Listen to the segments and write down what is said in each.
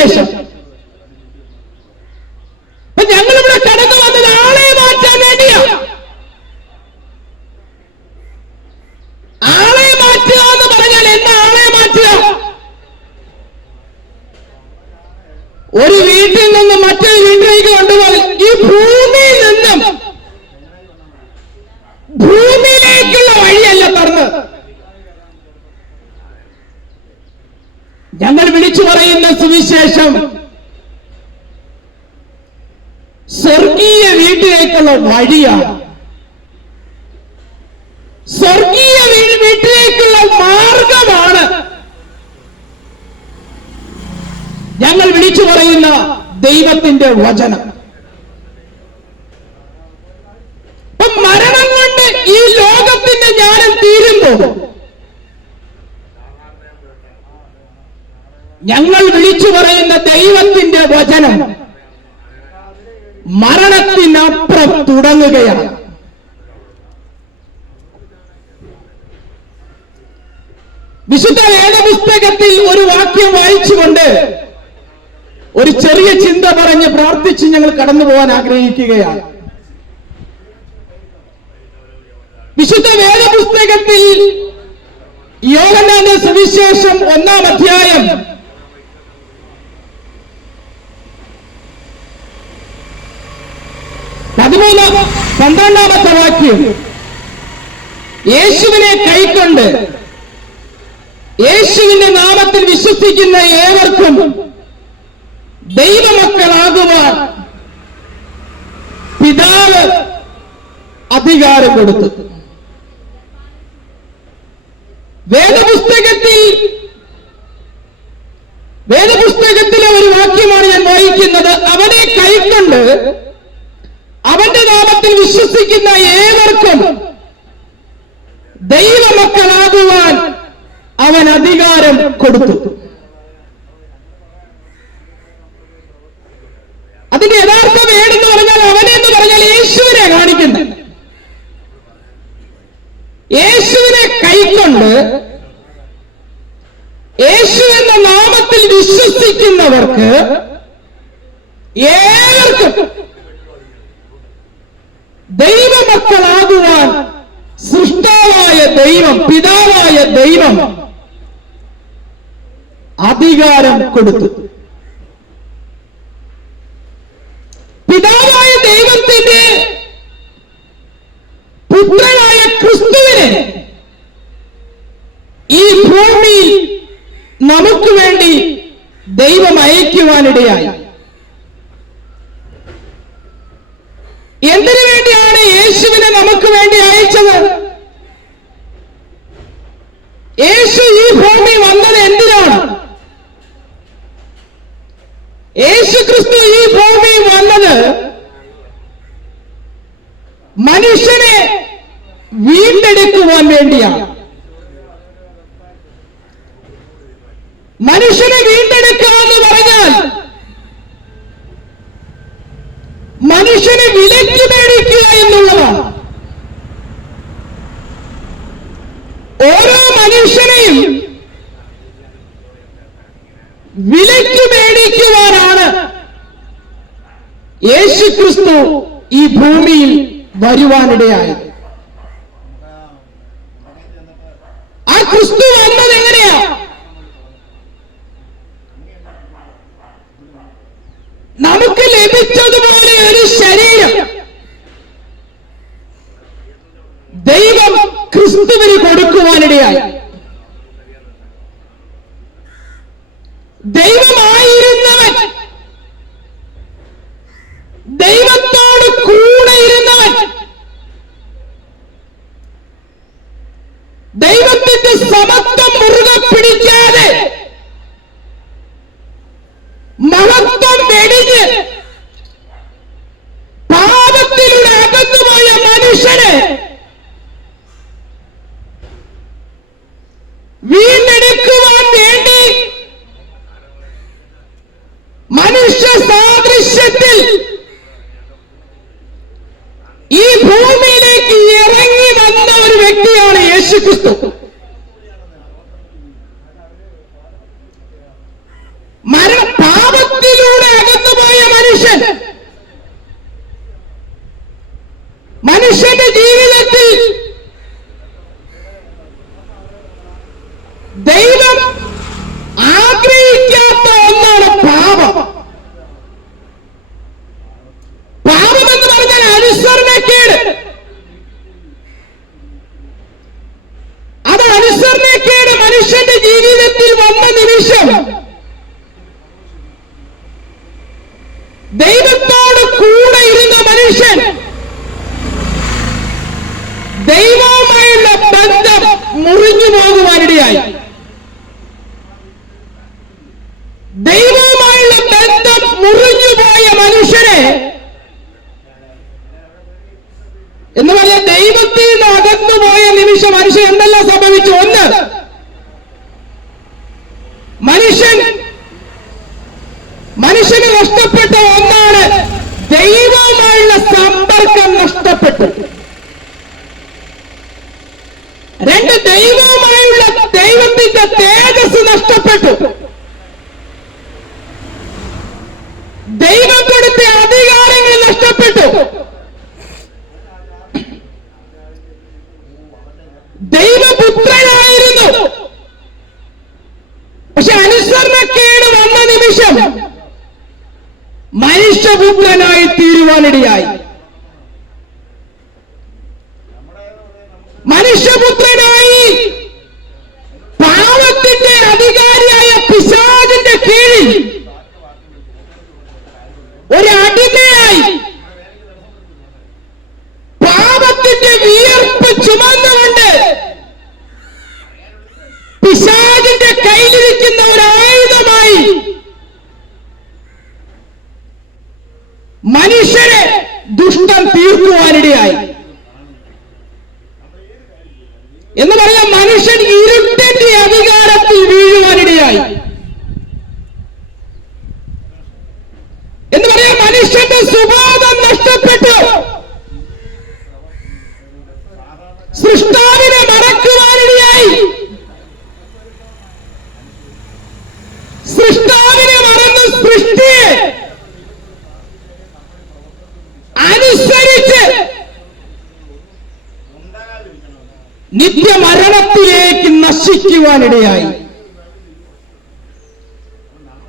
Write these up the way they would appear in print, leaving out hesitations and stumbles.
സുവിശേഷം. അപ്പൊ ഞങ്ങളിവിടെ കടന്നു വന്നത് ആളെ മാറ്റാൻ വേണ്ടിയാ. ആളെ മാറ്റുക എന്ന് പറഞ്ഞാൽ എന്താ ആളെ മാറ്റുക? ഒരു വീട്ടിൽ നിന്ന് മറ്റൊരു വീട്ടിലേക്ക് കൊണ്ടുപോയി ഈ ഭൂമിയിൽ നിന്നും ഭൂമിയിലേക്കുള്ള വഴിയല്ല പറഞ്ഞത്. ഞങ്ങൾ വിളിച്ചു പറയുന്ന സുവിശേഷം സ്വർഗീയ വീട്ടിലേക്കുള്ള വഴിയാണ്. സ്വർഗീയ വീട്ടിലേക്കുള്ള മാർഗമാണ് ഞങ്ങൾ വിളിച്ചു പറയുന്ന ദൈവത്തിന്റെ വചനം. മരണം കൊണ്ട് ഈ ലോകത്തിന്റെ ജ്ഞാനം തീരുമ്പോൾ ഞങ്ങൾ വിളിച്ചു പറയുന്ന ദൈവത്തിന്റെ വചനം മരണത്തിനപ്പുറം തുടങ്ങുകയാണ്. വിശുദ്ധ വേദപുസ്തകത്തിൽ ഒരു വാക്യം വായിച്ചുകൊണ്ട് ഒരു ചെറിയ ചിന്ത പറഞ്ഞ് പ്രാർത്ഥിച്ച് ഞങ്ങൾ കടന്നു പോകാൻ ആഗ്രഹിക്കുകയാണ്. വിശുദ്ധ വേദപുസ്തകത്തിൽ യോഹന്നാന്റെ സുവിശേഷം 1-ാം അധ്യായം 12-ാമത്തെ വാക്യം, യേശുവിനെ കൈക്കൊണ്ട് യേശുവിന്റെ നാമത്തിൽ വിശ്വസിക്കുന്ന ഏവർക്കും ദൈവമക്കളാകുവാൻ പിതാവ് അധികാരം കൊടുത്തു. വേദപുസ്തകത്തിലെ ഒരു വാക്യമാണ് ഞാൻ വായിക്കുന്നത്. അവനെ കൈക്കൊണ്ട് അവന്റെ നാമത്തിൽ വിശ്വസിക്കുന്ന ഏവർക്കും ദൈവമക്കളാകുവാൻ അവൻ അധികാരം കൊടുത്തു. അതിന്റെ യഥാർത്ഥ വേടെന്ന് പറഞ്ഞാൽ അവനെ എന്ന് പറഞ്ഞാൽ യേശുവിനെ കാണിക്കുന്നത്. യേശുവിനെ കൈക്കൊണ്ട് യേശു എന്ന നാമത്തിൽ വിശ്വസിക്കുന്നവർക്ക് ഏവർക്കും ദൈവമക്കളാകുവാൻ സൃഷ്ടാവായ ദൈവം, പിതാവായ ദൈവം അധികാരം കൊടുത്തു. പിതാവായ ദൈവത്തിന്റെ പുത്രനായ ക്രിസ്തുവിനെ ഈ ഭൂമിയിൽ നമുക്ക് വേണ്ടി ദൈവം അയക്കുവാനിടയായി. എന്തിനു വേണ്ടിയാണ് യേശുവിനെ നമുക്ക് വേണ്ടി അയച്ചത്? യേശു ഈ ഭൂമി വന്നത് എന്തിനാണ്? യേശു ക്രിസ്തു ഈ ഭൂമി വന്നത് മനുഷ്യനെ വീണ്ടെടുക്കുവാൻ വേണ്ടിയാണ്. മനുഷ്യനെ വീണ്ടെടുക്കുക എന്ന് പറഞ്ഞാൽ മനുഷ്യനെ വിലയ്ക്ക് മേടിക്കുക എന്നുള്ളതാണ്. ഓരോ മനുഷ്യനെയും വിലയ്ക്ക് മേടിക്കുവാനാണ് യേശു ക്രിസ്തു ഈ ഭൂമിയിൽ വരുവാനിടയായത്. ആ ക്രിസ്തു വന്നത് എങ്ങനെയാ? നമുക്ക് ലഭിച്ചതുപോലെ ഒരു ശരീരം ദൈവം ക്രിസ്തുവിന് കൊടുക്കുവാനിടയായി. ദൈവമായിരുന്നവൻ, ദൈവത്തോട് കൂടെ ഇരുന്നവൻ, ദൈവത്തിന്റെ സമത്വം മുറുകെ പിടിക്കാതെ മഹത്വം വെടിഞ്ഞ് പാപത്തിലൂടെ അകന്നുപോയ മനുഷ്യനെ വീണ്ടെടുക്കുവാൻ വേണ്ടി മനുഷ്യ സാദൃശ്യത്തിൽ ഈ ഭൂമിയിലേക്ക് ഇറങ്ങി വന്ന ഒരു വ്യക്തിയാണ് യേശു ക്രിസ്തു. പാപ ദൈവവുമായുള്ള ബന്ധം മുറിഞ്ഞുപോയ മനുഷ്യനെ എന്ന് പറഞ്ഞ ദൈവത്തിൽ നിന്ന് അകന്നുപോയ നിമിഷം മനുഷ്യൻ എന്തെല്ലാം സംഭവിച്ചു? ഒന്ന്, മനുഷ്യന് നഷ്ടപ്പെട്ട ഒന്നാണ് ദൈവവുമായുള്ള സമ്പർക്കം നഷ്ടപ്പെട്ടു. രണ്ട്, ദൈവവുമായുള്ള ദൈവത്തിന്റെ തേജസ് നഷ്ടപ്പെട്ടു. ദൈവം കൊടുത്ത അധികാരങ്ങൾ നഷ്ടപ്പെട്ടു. ദൈവപുത്രനായിരുന്നു, പക്ഷെ അനുസരണക്കേട് വന്ന നിമിഷം മനുഷ്യപുത്രനായി തീരുവാനിടയായി. മനുഷ്യപുത്രനായി പാവത്തിന്റെ അധികാരിയായ പിശാചിന്റെ കീഴിൽ ഒരടിമയായി പാപത്തിന്റെ വിയർപ്പ് ചുമന്നുകൊണ്ട് പിശാചിന്റെ കയ്യിലിരിക്കുന്ന ഒരു ആയുധമായി മനുഷ്യരെ ദുഷ്ടൻ തീർക്കുവാനിടയായി. എന്ന് പറയാം, മനുഷ്യൻ ഇരുട്ടിന്റെ അധികാരത്തിൽ വീഴുവാനിടയായി. എന്ന് പറയാം, മനുഷ്യന്റെ സുബോധം നഷ്ടപ്പെട്ടു. സൃഷ്ടാവിനെ മറക്കുവാനിടയായി. സൃഷ്ടാവിനെ മറന്ന് സൃഷ്ടിയെ അനുസരിച്ച് നിത്യമരണത്തിലേക്ക് നശിക്കുവാനിടയായി.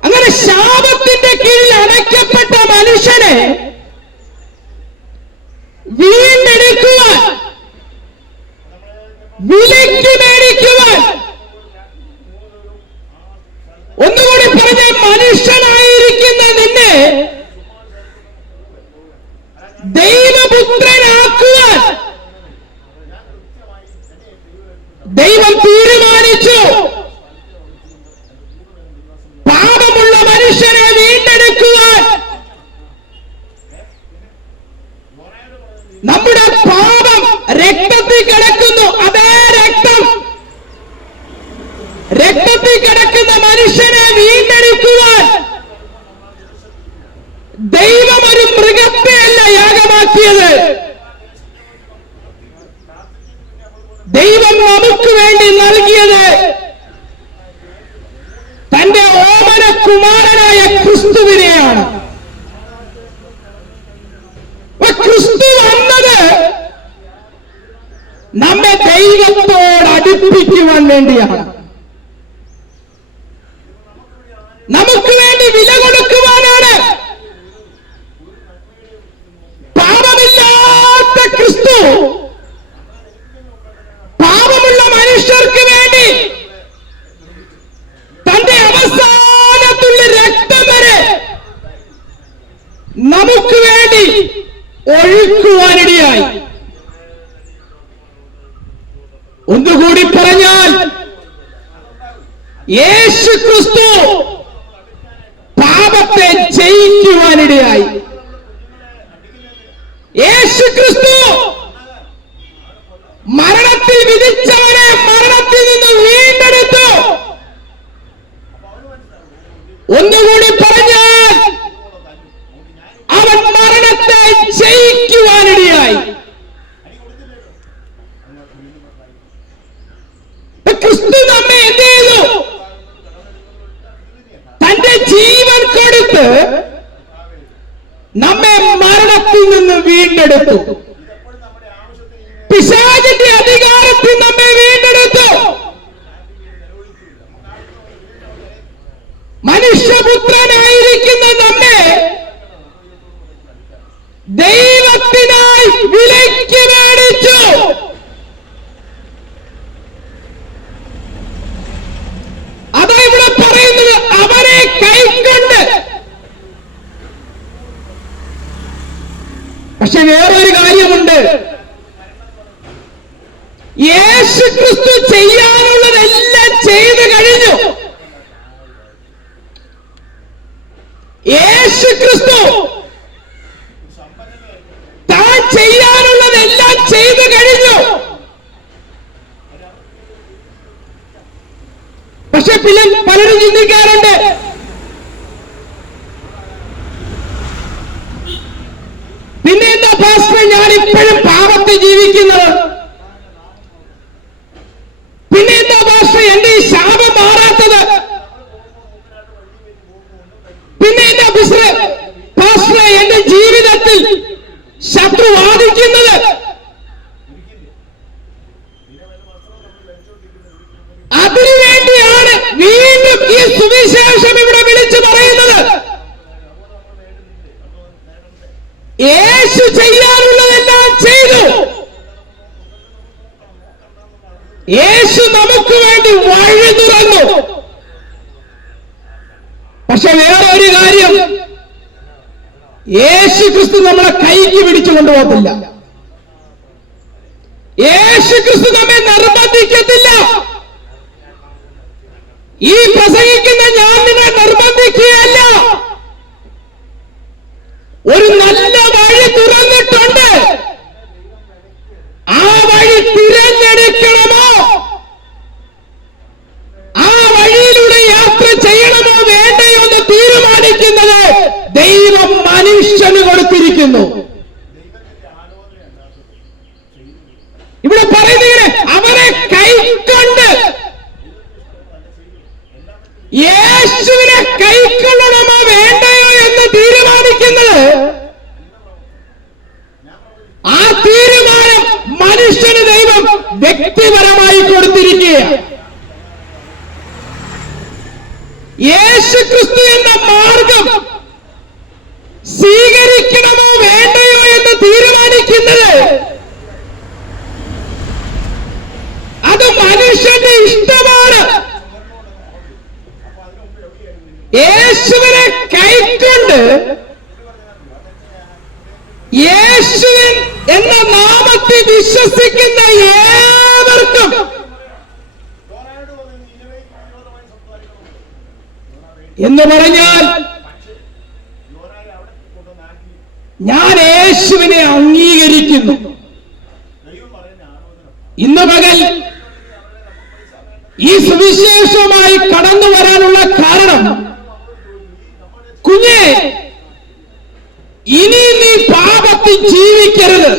അങ്ങനെ ശാപത്തിന്റെ കീഴിൽ അടയ്ക്കപ്പെട്ട മനുഷ്യനെ വീണ്ടെടുക്കുവാൻ, വിലയ്ക്ക് മേടിക്കുവാൻ, ഒന്നുകൂടി പറഞ്ഞ മനുഷ്യനായിരിക്കുന്ന നിന്നെ ദൈവപുത്രനാക്കുവാൻ ദൈവം തീരുമാനിച്ചു. പാപമുള്ള മനുഷ്യനെ വീണ്ടെടുക്കുവാൻ, നമ്മുടെ പാപം രക്തത്തിൽ കിടക്കുന്നു. അതേ രക്തത്തിൽ കിടക്കുന്ന മനുഷ്യനെ വീണ്ടെടുക്കുവാൻ ദൈവം ഒരു മൃഗത്തെയല്ല യാഗമാക്കിയത്. ദൈവം നമുക്ക് വേണ്ടി നൽകിയത് തന്റെ ഓമന കുമാരനായ ക്രിസ്തുവിനെയാണ്. ക്രിസ്തു വന്നത് നമ്മെ ദൈവത്തോട് അടുപ്പിക്കുവാൻ വേണ്ടിയാണ്. നമുക്ക് വേണ്ടി വില കൊടുക്കുവാനാണ്. പാപമില്ലാത്ത ക്രിസ്തു പാപമുള്ള മനുഷ്യർക്ക് വേണ്ടി തന്റെ അവസാനത്തുള്ള രക്തം വരെ നമുക്ക് വേണ്ടി ഒഴുക്കുവാനിടയായി. ഒന്നുകൂടി പറഞ്ഞാൽ, യേശു ക്രിസ്തു പാപത്തെ ജയിക്കുവാനിടയായി. യേശു ക്രിസ്തു മരണത്തിൽ വിധിച്ചവനെ മരണത്തിൽ നിന്ന് വീണ്ടെടുത്തു. ഒന്നുകൂടി പറഞ്ഞാൽ, അവൻ മരണത്തെ ജയിക്കുവാനിടയായി. ക്രിസ്തു നമ്മെ എന്ത് ചെയ്തു? തന്റെ ജീവൻ കൊടുത്ത് നമ്മെ മരണത്തിൽ നിന്ന് വീണ്ടെടുത്തു. പിശാചിന്റെ അധികാരത്തിൽ നമ്മെ വീണ്ടെടുത്തു. മനുഷ്യപുത്രനായിരിക്കുന്ന നമ്മെ ദൈവത്തിനായി വിലയ്ക്ക് മേടിച്ചു. അതാ ഇവിടെ പറയുന്നത്, അവരെ കൈക്കൊണ്ട്. പക്ഷെ വേറൊരു കാര്യമുണ്ട്. യേശു ക്രിസ്തു ചെയ്യാനുള്ളതെല്ലാം ചെയ്തു കഴിഞ്ഞു. യേശു ക്രിസ്തു താൻ ചെയ്യാനുള്ളതെല്ലാം ചെയ്തു കഴിഞ്ഞു. പക്ഷെ പലരും ചിന്തിക്കാറുണ്ട്, പിന്നെ എന്താ പാസ്റ്റർ ഞാൻ ഇപ്പോഴും പാപത്തിൽ ജീവിക്കുന്നത്, പിന്നെ എന്താ പാസ്റ്റർ എന്റെ ഈ ശാപം മാറാത്തത്, പിന്നെ എന്താ പാസ്റ്റർ എന്റെ ജീവിതത്തിൽ ശത്രു വാദിക്കുന്നത്. അതിനുവേണ്ടിയാണ് വീണ്ടും ഈ സുവിശേഷം ഇവിടെ വിളിച്ചു പറയുന്നത്. യേശു ചെയ്യാനുള്ളതെല്ലാം ചെയ്തു. യേശു നമുക്ക് വേണ്ടി വഴി തുറന്നു. പക്ഷെ വേറെ ഒരു കാര്യം, യേശു ക്രിസ്തു നമ്മളെ കൈക്ക് പിടിച്ചു കൊണ്ടുപോകത്തില്ല. യേശു ക്രിസ്തു നമ്മെ നിർബന്ധിക്കത്തില്ല. ഈ പ്രസംഗിക്കുന്ന ഞാൻ നിന്നെ നിർബന്ധിക്കുകയല്ല. ഒരു നല്ല വഴി തുറന്നിട്ടുണ്ട്. ആ വഴി തിരഞ്ഞെടുക്കണമോ, ആ വഴിയിലൂടെ യാത്ര ചെയ്യണമോ വേണ്ടയോ എന്ന് തീരുമാനിക്കുന്നത് ദൈവം മനുഷ്യന് കൊടുത്തിരിക്കുന്നു. ഇവിടെ പറയുന്നതിന് അവരെ കൈക്കൊണ്ട് യേശുവിനെ കൈക്കൊള്ളണമോ വേണ്ടയോ എന്ന് തീരുമാനിക്കുന്നത്, ആ തീരുമാനം മനുഷ്യന് ദൈവം വ്യക്തിപരമായി കൊടുത്തിരിക്കുകയാണ്. യേശു ക്രിസ്തു എന്ന മാർഗം സ്വീകരിക്കണമോ വേണ്ടയോ എന്ന് തീരുമാനിക്കുന്നത് അത് മനുഷ്യന്റെ ഇഷ്ടമാണ്. യേശുവിനെ കൈക്കൊണ്ട് യേശുവിൻ എന്ന നാമത്തിൽ വിശ്വസിക്കുന്ന ഏവർക്കും എന്ന് പറഞ്ഞാൽ ഞാൻ യേശുവിനെ അംഗീകരിക്കുന്നു. ഇന്ന് പകൽ ഈ സുവിശേഷവുമായി കടന്നു വരാനുള്ള കാരണം, കുഞ്ഞെ ഇനി നീ പാപത്തിൽ ജീവിക്കരുത്,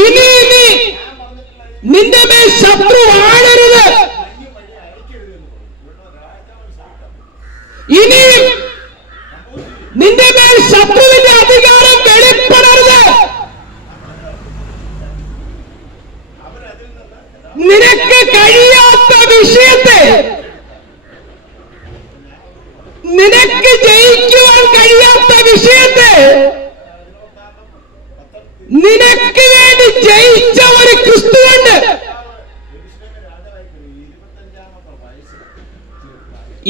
ഇനി നീ നിന്റെ മേൽ ശത്രു ആഴരുത്, ഇനിയും നിന്റെ മേൽ ശത്രുവിന്റെ അധികാരം വെളിപ്പെടരുത്. നിനക്ക് കഴിയാത്ത വിഷയത്തെ, നിനക്ക് ജയിക്കുവാൻ കഴിയാത്ത വിഷയത്തെ നിനക്ക് വേണ്ടി ജയിച്ച ഒരു ക്രിസ്തുവുണ്ട്.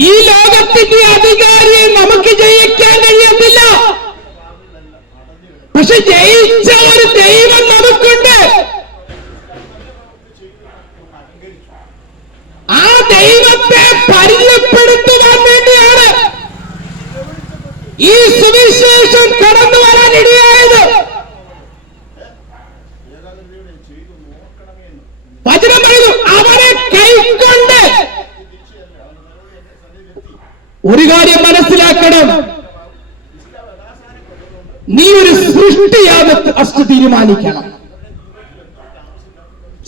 ഈ ലോകത്തിന്റെ അധികാരിയെ നമുക്ക് ജയിക്കാൻ കഴിയത്തില്ല. പക്ഷെ ജയിച്ച ഒരു ദൈവം നമുക്കുണ്ട്. ആ ദൈവത്തെ പരിചയപ്പെടുത്തുവാൻ വേണ്ടിയാണ് ഈ സുവിശേഷം കടന്നു വരാൻ ഇടയായത്. വചനം പറയുന്നു, അവരെ കൈക്കൊണ്ട്. ഒരു കാര്യം മനസ്സിലാക്കണം, നീ ഒരു സൃഷ്ടിയാകത്ത് അസ്റ്റ് തീരുമാനിക്കണം.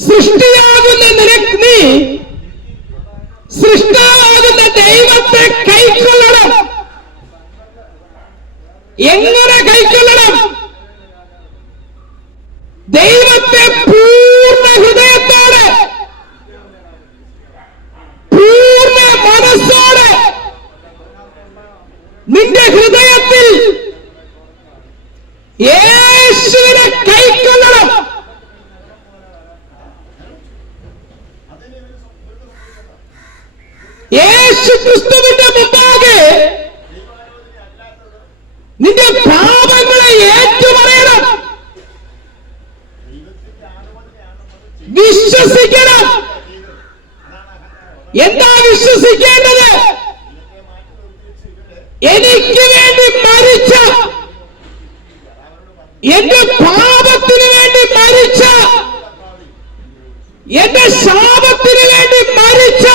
സൃഷ്ടിയാകുന്ന നിനക്ക് നീ സൃഷ്ടാവാകുന്ന ദൈവത്തെ കൈക്കൊള്ളണം. എങ്ങനെ കൈക്കൊള്ളണം? ദൈവത്തെ പൂർണ്ണ ഹൃദയത്തോടെ, പൂർണ്ണ മനസ്സോടെ നിന്റെ ഹൃദയത്തിൽ യേശുവിനെ കൈക്കൊള്ളണം. യേശു ക്രിസ്തുവിന്റെ മുമ്പാകെ നിന്റെ പാപങ്ങളെ ഏറ്റുപറയണം, വിശ്വസിക്കണം. എന്താ വിശ്വസിക്കേണ്ടത്? എനിക്ക് വേണ്ടി മരിച്ച, എന്റെ പാപത്തിന് വേണ്ടി മരിച്ച, എന്റെ ശാപത്തിന് വേണ്ടി മരിച്ച,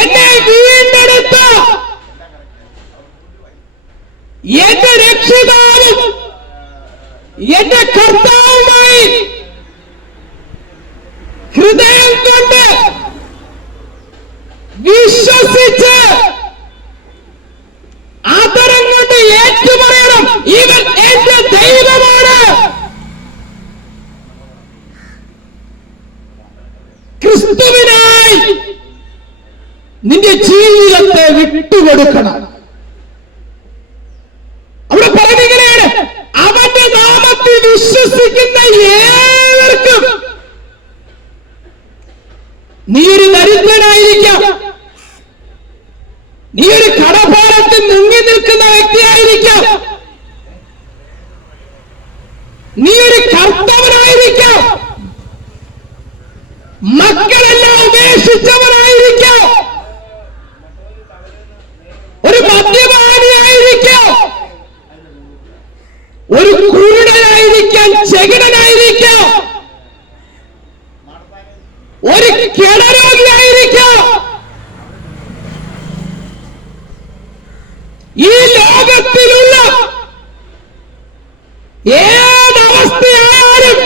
എന്നെ വീണ്ടെടുത്ത എന്റെ രക്ഷിതാവും എന്റെ കർത്താവുമായി ഹൃദയം കൊണ്ട് വിശ്വസിച്ച് ആദരം കൊണ്ട് ഏറ്റുപറയണം, ഇവൻ എന്റെ ദൈവമാണ്. ക്രിസ്തുവിനായി നിന്റെ ജീവിതത്തെ വിട്ടുകൊടുക്കണം. അവിടെ പറഞ്ഞിങ്ങനെയാണ്, അവന്റെ നാമത്തിൽ വിശ്വസിക്കുന്ന ഏവർക്കും. നീ ഒരു ദരിദ്രനായിരിക്കാം, നീ ഒരു കടഭാരത്തിൽ മുങ്ങി നിൽക്കുന്ന വ്യക്തിയായിരിക്കാം, നീ ഒരു കർത്തവനായിരിക്കാം, മക്കളെല്ലാം ഉപേക്ഷിച്ചവനായിരിക്കാം, ഒരു മദ്യപാനിയായിരിക്കാം, ഒരു കുരുടനായിരിക്കാം, ചെകിടനായിരിക്കാം, ഒരു കിടരോഗിയായിരിക്കാം. ഈ ലോകത്തിലുള്ള ഏതവസ്ഥയായാലും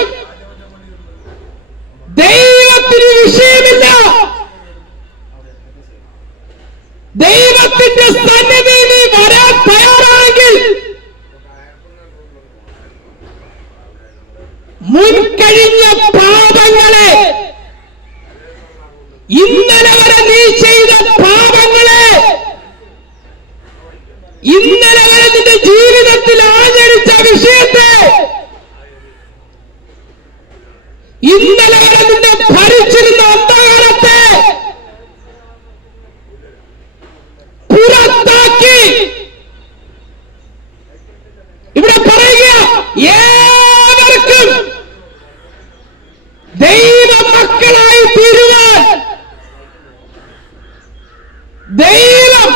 ദൈവത്തിന് വിഷയമില്ല. ദൈവത്തിന്റെ സന്നിധി നീ വരാൻ തയ്യാറാണെങ്കിൽ മുൻകഴിഞ്ഞ പാപങ്ങളെ, ഇന്നലെ വരെ നീ ചെയ്ത പാപങ്ങളെ, ഇന്നലെ വരെ നിന്റെ ജീവിതത്തിൽ ആചരിച്ച വിഷയത്തെ, ഇന്നലെ വരെ നിന്നെ ഭരിച്ചിരുന്ന അന്ധകാരത്തെ പുറത്താക്കി ഇവിടെ പറയുക, ഏവർക്കും ദൈവ മക്കളായി തീരുവാൻ ദൈവം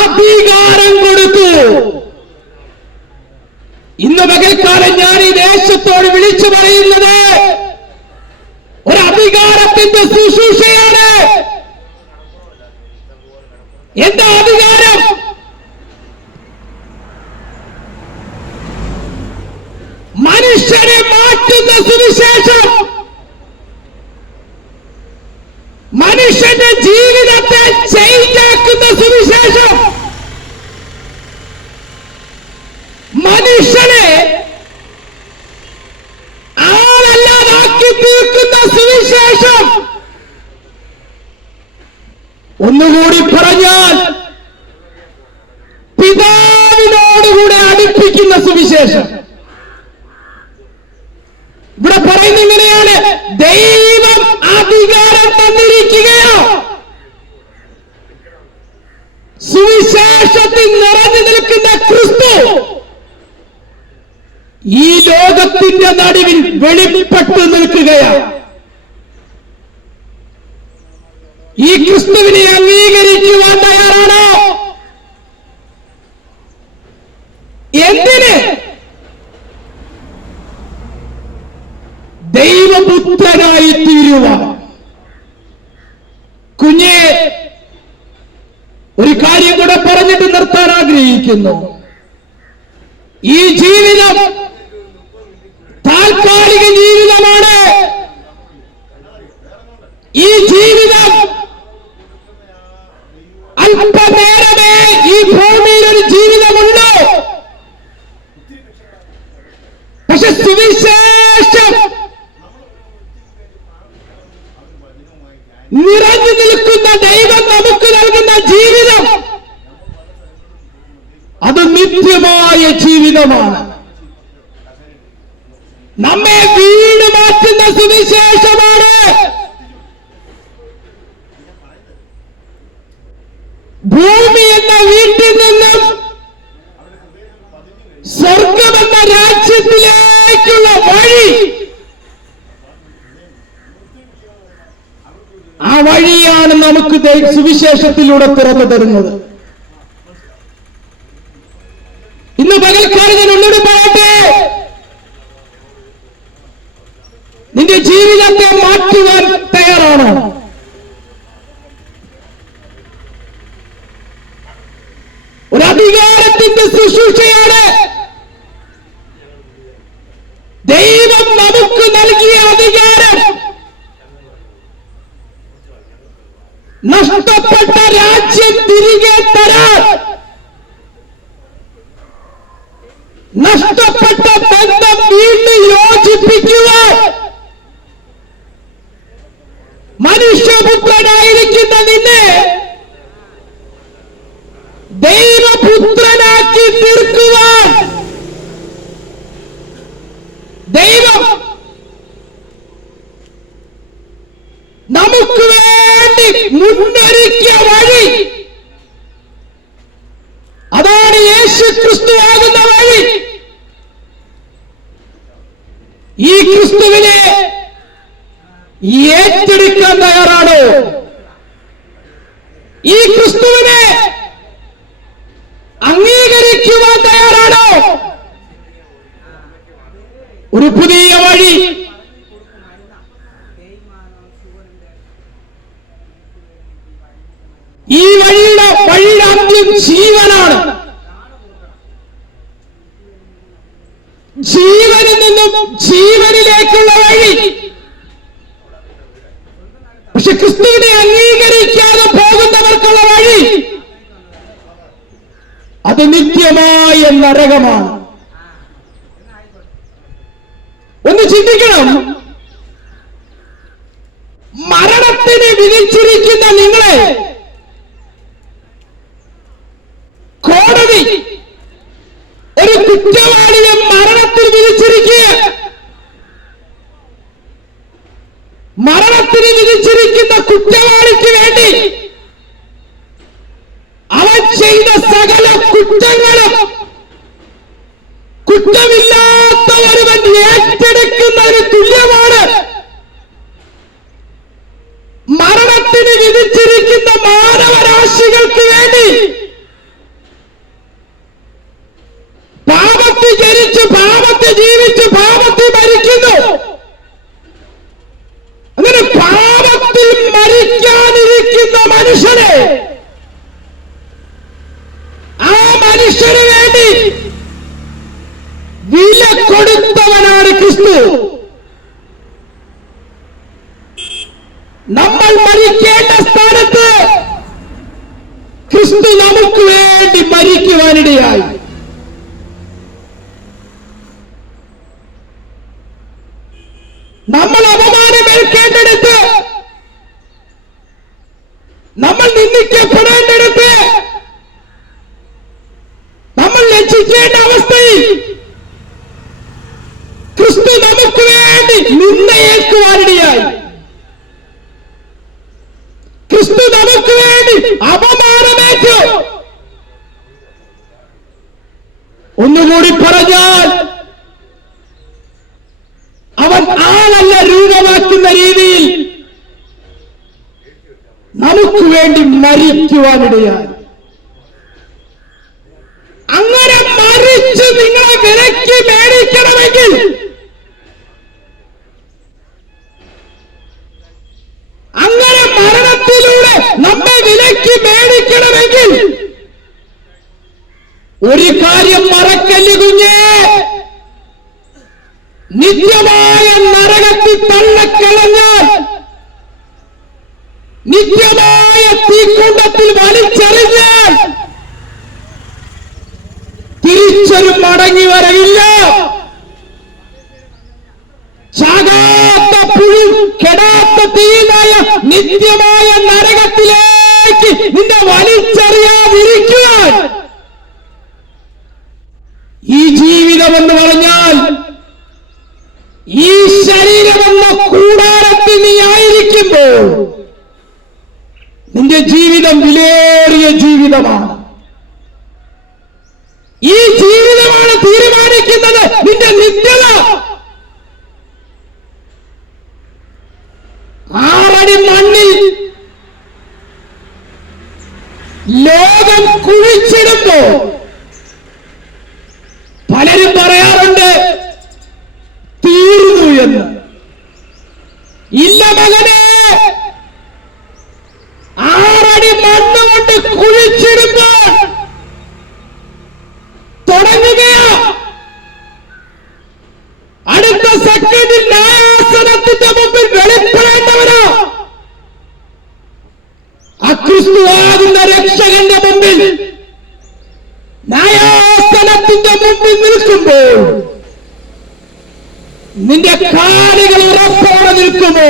അധികാരം കൊടുത്തു. ഇന്ന് പകൽക്കാലം ഞാൻ ഈ ദേശത്തോട് വിളിച്ചു പറയുന്നത് ഒരു അധികാരത്തിന്റെ ശുശ്രൂഷയാണ്. എന്താ അധികാരം? മനുഷ്യനെ മാറ്റുന്ന സുവിശേഷം, മനുഷ്യന്റെ ജീവിതത്തെ ചേഞ്ചാക്കുന്ന സുവിശേഷം, മനുഷ്യനെ ആളല്ലാതാക്കി തീർക്കുന്ന സുവിശേഷം. ഒന്നുകൂടി പറഞ്ഞാൽ പിതാവിനോടുകൂടെ അടുപ്പിക്കുന്ന സുവിശേഷം. ഇവിടെ പറയുന്നത് ഇങ്ങനെയാണ്, ദൈവം അധികാരം തന്നിരിക്കുകയോ, സുവിശേഷത്തിൽ നിറഞ്ഞു നിൽക്കുന്ന ക്രിസ്തു ഈ ലോകത്തിന്റെ നടുവിൽ വെളിപ്പെട്ടു നിൽക്കുകയാണ്. ഈ ക്രിസ്തുവിനെ അംഗീകരിക്കുവാൻ തയ്യാറാണോ? എന്തിന്? ദൈവപുത്രനായി തീരുവാൻ. കുഞ്ഞെ, ഒരു കാര്യം കൂടെ പറഞ്ഞിട്ട് നിർത്താൻ ആഗ്രഹിക്കുന്നു. ഈ ജീവിതം താൽക്കാലിക ജീവിതമാണ്. ഈ ജീവിതം അല്പനേരമേ ഈ ഭൂമിയിൽ ഒരു ജീവിതമുള്ളൂ. പക്ഷെ സുവിശേഷം നിറഞ്ഞു നിൽക്കുന്ന ദൈവം നമുക്ക് നൽകുന്ന ജീവിതം അത് നിത്യമായ ജീവിതമാണ്. നമ്മെ വീട് മാറ്റുന്ന സുവിശേഷമാണ്. ഭൂമി എന്ന വീട്ടിൽ നിന്നും സ്വർഗമെന്ന രാജ്യത്തിലേക്കുള്ള വഴി, ആ വഴിയാണ് നമുക്ക് സുവിശേഷത്തിലൂടെ തുറന്നു തരുന്നത്. ഇന്ന് പകൽക്കാലം ഞാൻ ഒന്നുകൂടി പറയട്ടെ, നിന്റെ ജീവിതത്തെ മാറ്റുവാൻ തയ്യാറാണോ? ഒരു അധികാരത്തിന്റെ ശുശ്രൂഷയാണ് ദൈവം നമുക്ക് നൽകിയ അധികാരം. നഷ്ടപ്പെട്ട രാജ്യം തിരികെ തരാൻ, നഷ്ടപ്പെട്ട ബന്ധം വീണ്ടും യോജിപ്പിക്കുവാൻ മനുഷ്യപുത്രനായിരിക്കുന്ന നിന്നെ ദൈവപുത്രനാക്കി തീർക്കുവാൻ ദൈവം നമുക്ക് വേണ്ടി മുന്നൊരുക്കിയ വഴി, അതാണ് യേശു ക്രിസ്തുവാകുന്ന വഴി. ഈ ക്രിസ്തുവിനെ ഏറ്റെടുക്കാൻ തയ്യാറാണോ? ഈ ക്രിസ്തുവിനെ അംഗീകരിക്കുവാൻ തയ്യാറാണോ? ഒരു പുതിയ വഴി, ഈ വഴിയുടെ അന്ത്യം ജീവനാണ്. ജീവനിൽ നിന്നും ജീവനിലേക്കുള്ള വഴി. പക്ഷെ ക്രിസ്തുവിനെ അംഗീകരിക്കാതെ പോകുന്നവർക്കുള്ള വഴി അത് നിത്യമായ നരകമാണ്. ഒന്ന് ചിന്തിക്കണം. മരണത്തിന് വിധിച്ചിരിക്കുന്ന നിങ്ങളെ കോടതി ഒരു കുറ്റവാളിയെ മരണത്തിൽ വിധിച്ചിരിക്കുക. മരണത്തിന് വിധിച്ചിരിക്കുന്ന കുറ്റവാളിക്ക് വേണ്ടി അവൻ ചെയ്ത സകല കുറ്റങ്ങളും കുറ്റമില്ലാത്ത ഒരുവൻ ഏറ്റെടുക്കുന്നതിന് തുല്യമാണ്. മരണത്തിന് വിധിച്ചിരിക്കുന്ന മാനവരാശികൾക്ക് വേണ്ടി പാപത്തിൽ ജനിച്ച് പാപത്തിൽ ജീവിച്ച് പാപത്തിൽ മരിക്കുന്നു. അങ്ങനെ പാപത്തിൽ മരിക്കാനിരിക്കുന്ന മനുഷ്യനെ, ആ മനുഷ്യന് വേണ്ടി വില കൊടുത്തവനാണ് ക്രിസ്തു. നമ്മൾ മരിക്കേണ്ട സ്ഥാനത്ത് ക്രിസ്തു നമുക്ക് വേണ്ടി മരിക്കുവാനിടയായി. നമ്മൾ അപമാനമേൽക്കേണ്ടടുത്ത്, നമ്മൾ നിന്ദിക്കപ്പെടേണ്ടടുത്ത്, നമ്മൾ ലജ്ജിക്കേണ്ട അവസ്ഥയിൽ ക്രിസ്തു നമുക്ക് വേണ്ടി നിന്ദയേൽക്കുവാനിടയായി. ക്രിസ്തു നമുക്ക് വേണ്ടി അപമാനമേറ്റു. ഒന്നുകൂടി പറഞ്ഞാൽ, അവൻ ആളല്ല രൂപമാക്കുന്ന രീതിയിൽ നമുക്ക് വേണ്ടി മരിക്കുവാനിടയായി. അങ്ങനെ മരിച്ച് നിങ്ങളെ വിലയ്ക്ക് മേടിക്കണമെങ്കിൽ അങ്ങനെ മരണത്തിലൂടെ നമ്മെ വിലയ്ക്ക് മേടിക്കണമെങ്കിൽ ഒരു കാര്യം മറക്കല്ല് കുഞ്ഞേ, നിത്യമായ നരകത്തിൽ തള്ളക്കളഞ്ഞാൽ, നിത്യമായ തീക്കുണ്ടത്തിൽ വലിച്ചെറിഞ്ഞാൽ തിരിച്ചൊരു മടങ്ങി വരയില്ല. ചാകാത്ത പുഴു കെടാത്ത തീയായ നിത്യമായ നരകത്തിലേക്ക് നിന്നെ വലിച്ചെറിയാതിരിക്കുവാൻ ഈ ജീവിതമെന്ന് പറഞ്ഞാൽ, ഈ ശരീരമെന്ന കൂടാരത്തിൽ നീ ആയിരിക്കുമ്പോൾ നിന്റെ ജീവിതം വിലയേറിയ ജീവിതമാണ്. ഈ ജീവിതമാണ് തീരുമാനിക്കുന്നത് നിന്റെ നിത്യത. 6 അടി മണ്ണിൽ ലോകം കുഴിച്ചിടുമ്പോ പലരും പറയാറുണ്ട് തീർന്നു എന്ന്. ഇല്ല മകനെ, 6 അടി മണ്ണ് കൊണ്ട് കുഴിച്ചിടുമ്പോൾ തുടങ്ങുകയാ. അടുത്ത സെക്കൻഡിൽ ന്യായാസനത്തിന്റെ മുമ്പിൽ വെളിപ്പെടേണ്ടവരാ. അക്രിസ്തുവാകുന്ന രക്ഷകന്റെ മുമ്പിൽ ന്യായാസനത്തിന്റെ മുമ്പിൽ നിൽക്കുമ്പോൾ നിന്റെ കാലുകൾ ഉറപ്പോടെ നിൽക്കുമോ?